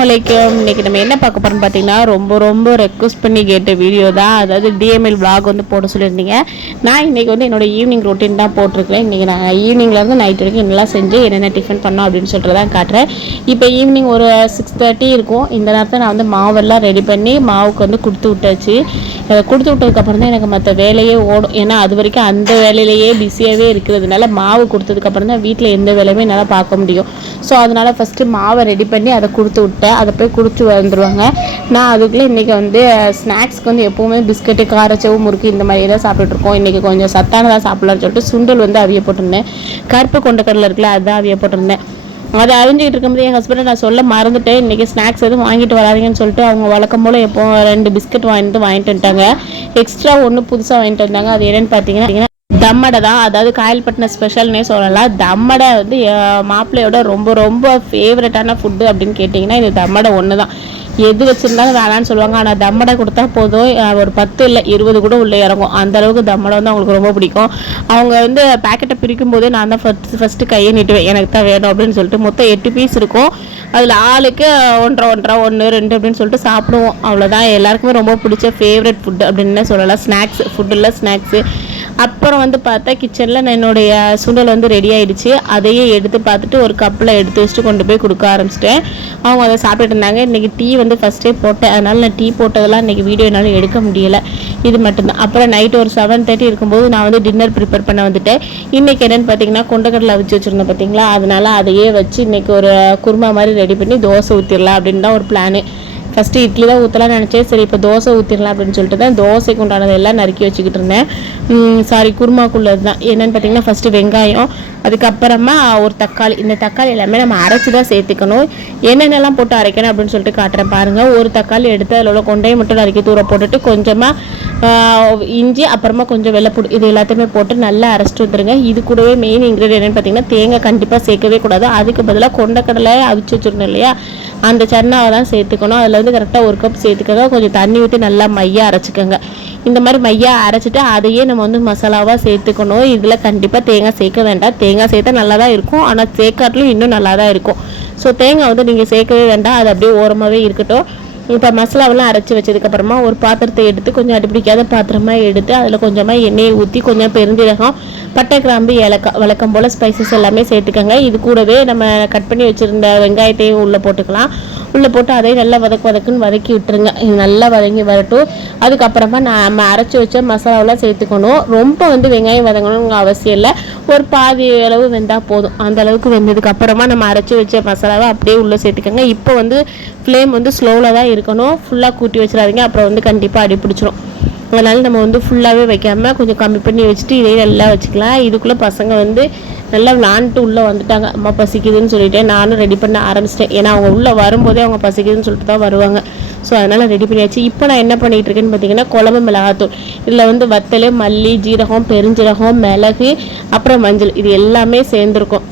அஸ்ஸலாமு இன்னைக்கு நம்ம என்ன பார்க்க போறோம்னு பார்த்தீங்கன்னா ரொம்ப ரொம்ப ரெக்வஸ்ட் பண்ணி கேட்ட வீடியோ தான். அதாவது டிஎம்எல் விளாக் வந்து போட சொல்லியிருந்தீங்க. நான் இன்னைக்கு வந்து என்னோட ஈவினிங் ரொட்டீன் தான் போட்டிருக்கேன் இன்னைக்கு நான் ஈவினிங்ல இருந்து நைட் வரைக்கும் என்னெல்லாம் செஞ்சு என்னென்ன டிஃபன் பண்ணோம் அப்படின்னு சொல்லிட்டு தான் காட்டுறேன். இப்போ ஈவினிங் ஒரு சிக்ஸ் தேர்ட்டி இருக்கும். இந்த நேரத்தில் நான் வந்து மாவெல்லாம் ரெடி பண்ணி மாவுக்கு வந்து கொடுத்து விட்டாச்சு. கொடுத்து விட்டதுக்கப்புறம் தான் எனக்கு மற்ற வேலையே ஓடும். ஏன்னா அது வரைக்கும் அந்த வேலையிலேயே பிஸியாகவே இருக்கிறதுனால மாவு கொடுத்ததுக்கப்புறம் தான் வீட்டில் எந்த வேலையுமே என்னால் பார்க்க முடியும். ஸோ அதனால் ஃபஸ்ட்டு மாவை ரெடி பண்ணி அதை கொடுத்து விட்டேன். அதை போய் குடிச்சு வந்துடுவாங்க நான் அதுக்குள்ளே இன்றைக்கி வந்து ஸ்நாக்ஸ்க்கு வந்து எப்போவுமே பிஸ்கட்டு காரச்சவு முறுக்கு இந்த மாதிரி தான் சாப்பிட்டுருக்கோம் இன்றைக்கி கொஞ்சம் சத்தானதாக சாப்பிட்லான்னு சொல்லிட்டு சுண்டல் வந்து அவிய போட்டிருந்தேன். கருப்பு கொண்டக்கடலை இருக்குல்ல அதுதான் அவிய போட்டிருந்தேன். அதை அழிஞ்சிக்கிட்டு இருக்கும்போது என் ஹஸ்பண்டை நான் சொல்ல மறந்துட்டேன். இன்றைக்கி ஸ்நாக்ஸ் எதுவும் வாங்கிட்டு வராதீங்கன்னு சொல்லிட்டு அவங்க வழக்கம் போல் எப்போ ரெண்டு பிஸ்கட் வாங்கிட்டு வாங்கிட்டு வந்துட்டாங்க. எக்ஸ்ட்ரா ஒன்று புதுசாக வாங்கிட்டு வந்தாங்க. அது என்னென்னு பார்த்தீங்கன்னா தம்மடை தான். அதாவது காயல்பட்டினம் ஸ்பெஷல்னே சொல்லலாம். தம்மடை வந்து மாப்பிள்ளையோட ரொம்ப ரொம்ப ஃபேவரட்டான ஃபுட்டு அப்படின்னு கேட்டிங்கன்னா இது தம்மடை ஒன்று தான் எது வச்சுருந்தாலும் வேணான்னு சொல்லுவாங்க. ஆனால் தம்மடை கொடுத்தா போதும். ஒரு பத்து இல்லை இருபது கூட உள்ளே இறங்கும். அந்த அளவுக்கு தம்மடை வந்து அவங்களுக்கு ரொம்ப பிடிக்கும். அவங்க வந்து பேக்கெட்டை பிரிக்கும் போதே நான் தான் ஃபஸ்ட் ஃபஸ்ட்டு கையை நீட்டுவேன். எனக்கு தான் வேணும் அப்படின்னு சொல்லிட்டு மொத்தம் எட்டு பீஸ் இருக்கும். அதில் ஆளுக்கு ஒன்றரை ஒன்றரை ஒன்று ரெண்டு அப்படின்னு சொல்லிட்டு சாப்பிடுவோம். அவ்வளோதான் எல்லாருக்குமே ரொம்ப பிடிச்ச ஃபேவரட் ஃபுட் அப்படின்னு சொல்லலாம். ஸ்நாக்ஸ் ஃபுட்டில் ஸ்நாக்ஸு அப்புறம் வந்து பார்த்தா கிச்சனில் நான் என்னுடைய சுண்டல் வந்து ரெடி ஆகிடுச்சு அதையே எடுத்து பார்த்துட்டு ஒரு கப்பில் எடுத்து வச்சுட்டு கொண்டு போய் கொடுக்க ஆரம்பிச்சிட்டேன். அவங்க அதை சாப்பிட்டுட்டு இருந்தாங்க. இன்றைக்கி டீ வந்து ஃபஸ்ட்டே போட்டேன். அதனால் நான் டீ போட்டதெல்லாம் இன்றைக்கி வீடியோ என்னால் எடுக்க முடியலை. இது மட்டும்தான். அப்புறம் நைட் ஒரு செவன் தேர்ட்டி இருக்கும்போது நான் வந்து டின்னர் ப்ரிப்பேர் பண்ண வந்துட்டேன். இன்றைக்கி என்னென்னு பார்த்தீங்கன்னா கொண்டக்கடலை அவிச்சு வச்சுருந்தேன் பார்த்தீங்களா? அதனால் அதையே வச்சு இன்றைக்கி ஒரு குருமா மாதிரி ரெடி பண்ணி தோசை ஊற்றிடலாம் அப்படின்னு தான் ஒரு பிளானு ஃபஸ்ட்டு இட்லி தான் ஊற்றலாம் நினச்சேன். சரி இப்போ தோசை ஊற்றிடலாம் அப்படின்னு சொல்லிட்டு தான் தோசைக்கு உண்டானது எல்லாம் நறுக்கி வச்சுக்கிட்டு இருந்தேன். சாரி குருமாக்குள்ளது தான். என்னென்னு பார்த்தீங்கன்னா ஃபஸ்ட்டு வெங்காயம் அதுக்கப்புறமா ஒரு தக்காளி. இந்த தக்காளி எல்லாமே நம்ம அரைச்சி தான் சேர்த்துக்கணும். என்னென்னலாம் போட்டு அரைக்கணும் அப்படின்னு சொல்லிட்டு காட்டுறேன் பாருங்கள் ஒரு தக்காளி எடுத்து அதில் உள்ள கொண்டையை மட்டும் நறுக்கி தூர போட்டுட்டு கொஞ்சமாக இஞ்சி அப்புறமா கொஞ்சம் வெள்ளைப்பூடு இது எல்லாத்தையுமே போட்டு நல்லா அரைச்சிட்டு வந்துருங்க. இது கூடவே மெயின் இன்க்ரீடியன்ட் பார்த்தீங்கன்னா தேங்காய் கண்டிப்பாக சேர்க்கவே கூடாது. அதுக்கு பதிலாக கொண்டக்கடலை அவிச்சு வச்சுருந்தோம் இல்லையா? அந்த சன்னாவை தான் சேர்த்துக்கணும். அதில் வந்து கரெக்டாக ஒரு கப் சேர்த்துக்கோங்க. கொஞ்சம் தண்ணி ஊற்றி நல்லா மையாக அரைச்சிக்கோங்க. இந்த மாதிரி மையா அரைச்சிட்டு அதையே நம்ம வந்து மசாலாவாக சேர்த்துக்கணும். இதில் கண்டிப்பாக தேங்காய் சேர்க்க வேண்டாம். தேங்காய் சேர்த்தா நல்லா தான் இருக்கும். ஆனால் சேர்க்காட்டிலும் இன்னும் நல்லா தான் இருக்கும். ஸோ தேங்காய் வந்து நீங்கள் சேர்க்கவே வேண்டாம். அது அப்படியே ஓரமாகவே இருக்கட்டும். இப்போ மசாலாவெல்லாம் அரைச்சி வச்சதுக்கப்புறமா ஒரு பாத்திரத்தை எடுத்து கொஞ்சம் அடிப்பிடிக்காத பாத்திரமா எடுத்து அதில் கொஞ்சமாக எண்ணெயை ஊற்றி கொஞ்சம் பெருஞ்சீரகம் பட்டை கிராம்பு ஏலக்காய் வழக்கம் போல் ஸ்பைசஸ் எல்லாமே சேர்த்துக்கோங்க. இது கூடவே நம்ம கட் பண்ணி வச்சுருந்த வெங்காயத்தையும் உள்ளே போட்டுக்கலாம். உள்ளே போட்டு அதையும் நல்லா வதக்கு வதக்குன்னு வதக்கி விட்டுருங்க. இது நல்லா வதங்கி வரட்டும். அதுக்கப்புறமா நம்ம அரைச்சி வச்ச மசாலாவெலாம் சேர்த்துக்கணும். ரொம்ப வந்து வெங்காயம் வதங்கணும்னு அவசியம் இல்லை. ஒரு பாதி அளவு வெந்தால் போதும். அந்த அளவுக்கு வெந்ததுக்கு அப்புறமா நம்ம அரைச்சி வச்ச மசாலாவை அப்படியே உள்ளே சேர்த்துக்கோங்க. இப்போ வந்து ஃப்ளேம் வந்து ஸ்லோவில் தான் இருக்கணும். ஃபுல்லாக கூட்டி வச்சிடாதீங்க. அப்புறம் வந்து கண்டிப்பாக அடி பிடிச்சிரும். அதனால் நம்ம வந்து ஃபுல்லாகவே வைக்காமல் கொஞ்சம் கம்மி பண்ணி வச்சுட்டு இதே நல்லா வச்சுக்கலாம். இதுக்குள்ளே பசங்க வந்து நல்லா விளாண்டுட்டு உள்ளே வந்துட்டாங்க. அம்மா பசிக்குதுன்னு சொல்லிட்டு நானும் ரெடி பண்ண ஆரம்பிச்சிட்டேன். ஏன்னா அவங்க உள்ளே வரும்போதே அவங்க பசிக்குதுன்னு சொல்லிட்டு தான் வருவாங்க. ஸோ அதனால் ரெடி பண்ணியாச்சு. இப்போ நான் என்ன பண்ணிகிட்டு இருக்கேன்னு பார்த்தீங்கன்னா குழம்பு மிளகாத்தூள். இதில் வந்து வத்தல் மல்லி ஜீரகம் பெருஞ்சீரகம் மிளகு அப்புறம் மஞ்சள். இது எல்லாமே சேர்ந்துருக்கும்.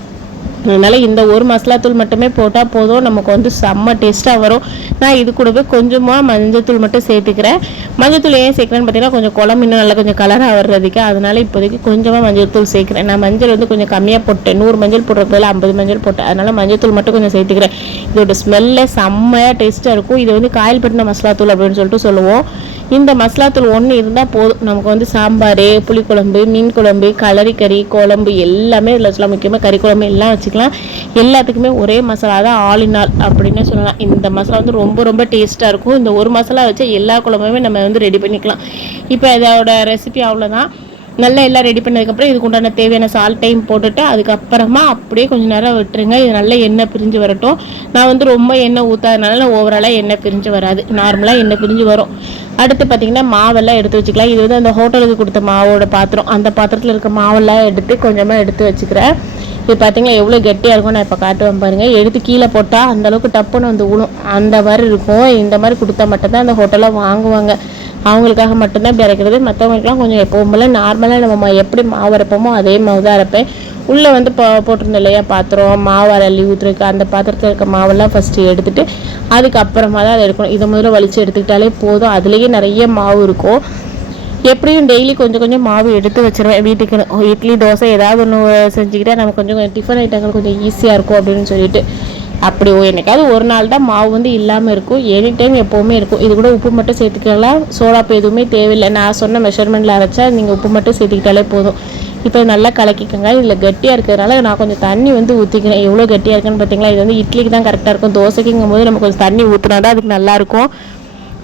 அதனால் இந்த ஒரு மசாலா தூள் மட்டுமே போட்டால் போதும். நமக்கு வந்து செம்ம டேஸ்ட்டாக வரும். நான் இது கூடவே கொஞ்சமாக மஞ்சத்தூள் மட்டும் சேர்த்துக்கிறேன். மஞ்சத்தூள் ஏன் சேர்க்குறேன்னு பார்த்தீங்கன்னா கொஞ்சம் குழம்பு இன்னும் நல்லா கொஞ்சம் கலராக வர்றதுக்கு. அதனால் இப்போதைக்கு கொஞ்சமாக மஞ்சள்தூள் சேர்க்குறேன். நான் மஞ்சள் வந்து கொஞ்சம் கம்மியாக போட்டேன். நூறு மஞ்சள் போடுறது பதில் ஐம்பது மஞ்சள் போட்டேன். அதனால் மஞ்சள்தூள் மட்டும் கொஞ்சம் சேர்த்துக்கிறேன். இதோட ஸ்மெல்லே செம்மையாக டேஸ்ட்டாக இருக்கும். இது வந்து காயல் பட்டின மசாலா தூள் அப்படின்னு சொல்லிட்டு சொல்லுவோம். இந்த மசாலா தூள் ஒன்று இருந்தால் போதும். நமக்கு வந்து சாம்பார் புளிக்குழம்பு மீன் குழம்பு கலரிக்கறி குழம்பு எல்லாமே இதில் வச்சுக்கலாம். முக்கியமாக கறி குழம்பு எல்லாம் வச்சுக்கலாம். எல்லாத்துக்குமே ஒரே மசாலா தான் ஆல் இன் ஆல் அப்படின்னே சொல்லலாம். இந்த மசாலா வந்து ரொம்ப ரொம்ப டேஸ்ட்டாக இருக்கும். இந்த ஒரு மசாலா வச்சு எல்லா குழம்புமே நம்ம வந்து ரெடி பண்ணிக்கலாம். இப்போ இதோட ரெசிபி அவ்வளோதான் நல்லா எல்லாம் ரெடி பண்ணதுக்கப்புறம் இதுக்கு உண்டான தேவையான சால்ட் டைம் போட்டுட்டு அதுக்கப்புறமா அப்படியே கொஞ்சம் நேரம் விட்டுருங்க. இது நல்லா எண்ணெய் பிரிஞ்சு வரட்டும். நான் வந்து ரொம்ப எண்ணெய் ஊற்றாதனால நான் ஓவராலாக எண்ணெய் பிரிஞ்சு வராது. நார்மலாக எண்ணெய் பிரிஞ்சு வரும். அடுத்து பார்த்தீங்கன்னா மாவெல்லாம் எடுத்து வச்சுக்கலாம். இது வந்து அந்த ஹோட்டலுக்கு கொடுத்த மாவோட பாத்திரம். அந்த பாத்திரத்தில் இருக்க மாவெல்லாம் எடுத்து கொஞ்சமாக எடுத்து வச்சுக்கிறேன். இது பார்த்தீங்கன்னா எவ்வளோ கெட்டியாக இருக்கும் நான் இப்போ காட்டுவேன் பாருங்கள் எடுத்து கீழே போட்டால் அந்தளவுக்கு டப்புன்னு வந்து விழும் அந்த மாதிரி இருக்கும். இந்த மாதிரி கொடுத்தா மட்டும்தான் அந்த ஹோட்டலில் வாங்குவாங்க. அவங்களுக்காக மட்டும்தான் இப்படி அரைக்கிறது. மற்றவங்களுக்குலாம் கொஞ்சம் எப்பவும் போல் நார்மலாக நம்ம எப்படி மாவு அரைப்போமோ அதே மாவு தான் அரைப்பேன். உள்ளே வந்து போ போட்டிருந்தோம் இல்லையா பாத்திரம் மாவு அள்ளி ஊற்றுருக்கு அந்த பாத்திரத்தில் இருக்க மாவெல்லாம் ஃபஸ்ட்டு எடுத்துட்டு அதுக்கப்புறமா தான் அதை எடுக்கணும். இதை முதல்ல வலிச்சு எடுத்துக்கிட்டாலே போதும். அதுலேயே நிறைய மாவு இருக்கும். எப்படியும் டெய்லி கொஞ்சம் கொஞ்சம் மாவு எடுத்து வச்சிருவேன் வீட்டுக்கு இட்லி தோசை ஏதாவது ஒன்று செஞ்சுக்கிட்டா கொஞ்சம் கொஞ்சம் டிஃபன் ஐட்டங்கள் கொஞ்சம் ஈஸியாக இருக்கும் அப்படின்னு சொல்லிட்டு. அப்படி ஒ- என்னைக்காவது ஒரு நாள் தான் மாவு வந்து இல்லாமல் இருக்கும். எனி டைம் எப்போவுமே இருக்கும். இது கூட உப்பு மட்டும் சேர்த்துக்கலாம் சோடாப்பு எதுவுமே தேவையில்லை. நான் சொன்ன மெஷர்மெண்ட்டில் அரைச்சா நீங்கள் உப்பு மட்டும் சேர்த்துக்கிட்டாலே போதும். இப்போ நல்லா கலக்கிக்கோங்க. இதில் கட்டியாக இருக்கிறதுனால நான் கொஞ்சம் தண்ணி வந்து ஊற்றிக்கிறேன் எவ்வளோ கட்டியாக இருக்குன்னு பார்த்தீங்களா? இது வந்து இட்லிக்கு தான் கரெக்டாக இருக்கும். தோசைக்குங்கும் போது நம்ம கொஞ்சம் தண்ணி ஊற்றினா தான் அதுக்கு நல்லாயிருக்கும்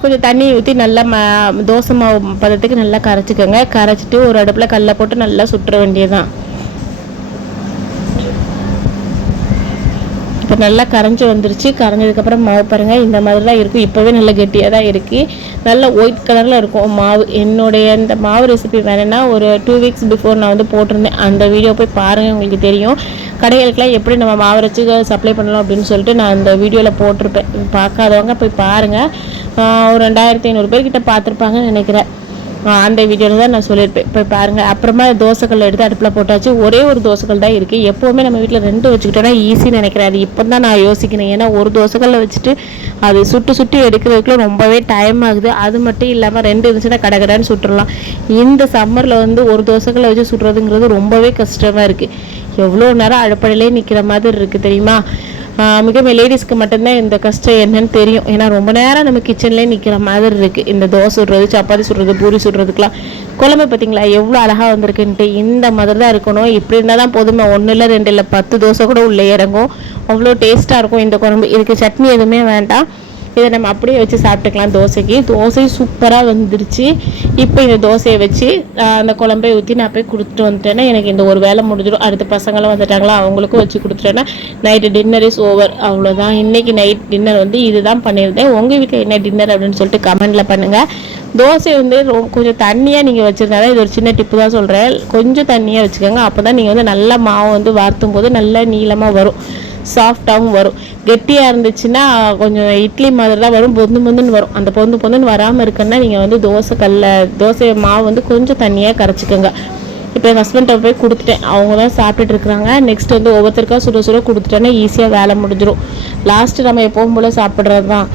கொஞ்சம் தண்ணி ஊற்றி நல்லா ம தோசை மாவு பதத்துக்கு நல்லா கரைச்சிக்கோங்க. கரைச்சிட்டு ஒரு அடுப்பில் கல்லை போட்டு நல்லா சுட்டுற வேண்டியதுதான். இப்போ நல்லா கரைஞ்சி வந்துருச்சு. கரைஞ்சதுக்கப்புறம் மாவு பாருங்கள் இந்த மாதிரி தான் இருக்கும். இப்போவே நல்ல கெட்டியாக தான் இருக்குது நல்ல ஒயிட் கலரில் இருக்கும் மாவு. என்னுடைய இந்த மாவு ரெசிபி வேணும்னா ஒரு டூ வீக்ஸ் பிஃபோர் நான் வந்து போட்டிருந்தேன். அந்த வீடியோ போய் பாருங்கள் உங்களுக்கு தெரியும். கடைகளுக்கெல்லாம் எப்படி நம்ம மாவு வச்சு சப்ளை பண்ணலாம் அப்படின்னு சொல்லிட்டு நான் அந்த வீடியோவில் போட்டிருப்பேன். பார்க்காதவங்க போய் பாருங்கள் ஒரு ரெண்டாயிரத்தி ஐநூறு பேர்கிட்ட பார்த்துருப்பாங்கன்னு நினைக்கிறேன். அந்த வீடியோவில் தான் நான் சொல்லியிருப்பேன். இப்போ பாருங்கள் அப்புறமா தோசைக்கல் எடுத்து அடுப்பில் போட்டாச்சு. ஒரே ஒரு தோசைக்கல் தான் இருக்குது எப்போவுமே நம்ம வீட்டில் ரெண்டு வச்சுக்கிட்டோன்னா ஈஸின்னு நினைக்கிறேன் அது இப்போ தான் நான் யோசிக்கிறேன். ஏன்னா ஒரு தோசைக்கல்ல வச்சுட்டு அது சுட்டு சுட்டு எடுக்கிறதுக்குள்ள ரொம்பவே டைம் ஆகுது. அது மட்டும் இல்லாமல் ரெண்டு இருந்துச்சுன்னா கடகடான்னு சுட்டுறலாம். இந்த சம்மரில் வந்து ஒரு தோசைக்கல்ல வச்சு சுடுறதுங்கிறது ரொம்பவே கஷ்டமாக இருக்குது எவ்வளோ நேரம் அடுப்படையிலே நிற்கிற மாதிரி இருக்குது தெரியுமா? மிகவும் லேடிஸ்க்கு மட்டும்தான் இந்த கஷ்டம் என்னன்னு தெரியும். ஏன்னா ரொம்ப நேரம் நம்ம கிச்சன்லேயே நிற்கிற மாதிரி இருக்குது இந்த தோசை சுடுறது சப்பாத்தி சுடுறது பூரி சுடுறதுக்குலாம் குழம்பு பார்த்தீங்களா எவ்வளோ அழகாக வந்திருக்குன்ட்டு. இந்த மாதிரி தான் இருக்கணும். இப்படி இருந்தால் தான் போதுமே. ஒன்று இல்லை ரெண்டு இல்லை. பத்து தோசை கூட உள்ளே இறங்கும். அவ்வளோ டேஸ்ட்டாக இருக்கும் இந்த குழம்பு. இதுக்கு சட்னி எதுவுமே வேண்டாம். இதை நம்ம அப்படியே வச்சு சாப்பிட்டுக்கலாம் தோசைக்கு. தோசை சூப்பராக வந்துருச்சு. இப்போ இந்த தோசையை வச்சு அந்த குழம்பை ஊற்றி நான் போய் கொடுத்துட்டு வந்துட்டேன்னா எனக்கு இந்த ஒரு வேலை முடிஞ்சிடும். அடுத்த பசங்களும் வந்துட்டாங்களா அவங்களுக்கும் வச்சு கொடுத்துட்டேன்னா நைட்டு டின்னர் இஸ் ஓவர் அவ்வளோதான் இன்னைக்கு நைட் டின்னர் வந்து இதுதான் பண்ணியிருந்தேன். உங்கள் வீட்டில் என்ன டின்னர் அப்படின்னு சொல்லிட்டு கமெண்டில் பண்ணுங்கள் தோசை வந்து கொஞ்சம் தண்ணியாக நீங்கள் வச்சுருந்தாலும் இது ஒரு சின்ன டிப்பு தான் சொல்கிறேன் கொஞ்சம் தண்ணியாக வச்சுக்கோங்க. அப்போ தான் நீங்கள் வந்து நல்லா மாவு வந்து வார்த்தும் போது நல்லா நீளமாக வரும். சாஃப்டாகவும் வரும். கெட்டியாக இருந்துச்சுன்னா கொஞ்சம் இட்லி மாதிரி தான் வரும். பொந்து பொந்துன்னு வரும். அந்த பொந்து பொந்துன்னு வராமல் இருக்குன்னா நீங்கள் வந்து தோசை கல்ல தோசை மாவு வந்து கொஞ்சம் தண்ணியாக கரைச்சிக்கோங்க. இப்போ என் ஹஸ்பண்ட்டை போய் கொடுத்துட்டேன். அவங்க தான் சாப்பிட்டுட்டு இருக்கிறாங்க. நெக்ஸ்ட் வந்து ஒவ்வொருத்தருக்கா சுட சுட கொடுத்துட்டேன்னா ஈஸியாக வேலை முடிஞ்சிடும் லாஸ்ட்டு நம்ம எப்பவும் போல் சாப்பிட்றது தான்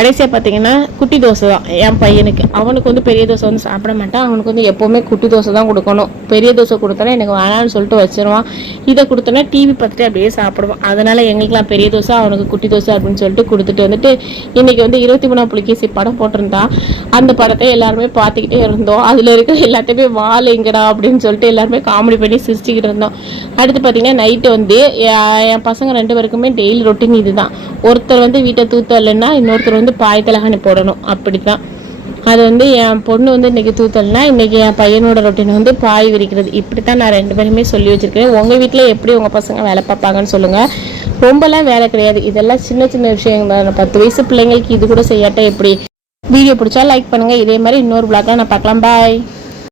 கடைசியாக பார்த்தீங்கன்னா குட்டி தோசை தான். என் பையனுக்கு. அவனுக்கு வந்து பெரிய தோசை வந்து சாப்பிட மாட்டான். அவனுக்கு வந்து எப்போவுமே குட்டி தோசை தான் கொடுக்கணும். பெரிய தோசை கொடுத்தனா எனக்கு வேணாம்னு சொல்லிட்டு வச்சிருவான். இதை கொடுத்தோன்னா டிவி பார்த்துட்டு அப்படியே சாப்பிடுவான். அதனால் எங்களுக்குலாம் பெரிய தோசை அவனுக்கு குட்டி தோசை அப்படின்னு சொல்லிட்டு கொடுத்துட்டு வந்துட்டு இன்றைக்கி வந்து இருபத்தி மூணாம் புலிகேசி படம் போட்டிருந்தா. அந்த படத்தை எல்லாருமே பார்த்துக்கிட்டே இருந்தோம். அதில் இருக்கிற எல்லாத்தையுமே வால் எங்கடா அப்படின்னு சொல்லிட்டு எல்லாருமே காமெடி பண்ணி சிரிச்சுக்கிட்டு இருந்தோம். அடுத்து பார்த்தீங்கன்னா நைட்டு வந்து என் என் பசங்க ரெண்டு பேருக்குமே டெய்லி ரொட்டீன் இதுதான். ஒருத்தர் வந்து வீட்டை தூத்தலைன்னா இன்னொருத்தர் வந்து பாய் தலகாணி போடணும். அப்படி தான் அது வந்து என் பொண்ணு வந்து இன்னைக்கு தூத்தல்னா இன்றைக்கி என் பையனோட ரொட்டீன் வந்து பாய் விரிக்கிறது. இப்படி தான் நான் ரெண்டு பேருமே சொல்லி வச்சிருக்கேன் உங்கள் வீட்டில் எப்படி உங்கள் பசங்க வேலை பார்ப்பாங்கன்னு சொல்லுங்கள் ரொம்பலாம் வேலை கிடையாது. இதெல்லாம் சின்ன சின்ன விஷயங்கள் தான். பத்து வயசு பிள்ளைங்களுக்கு இது கூட செய்யாட்ட எப்படி? வீடியோ பிடிச்சா லைக் பண்ணுங்கள் இதே மாதிரி இன்னொரு vlog-ல நான் பார்க்கலாம். பாய்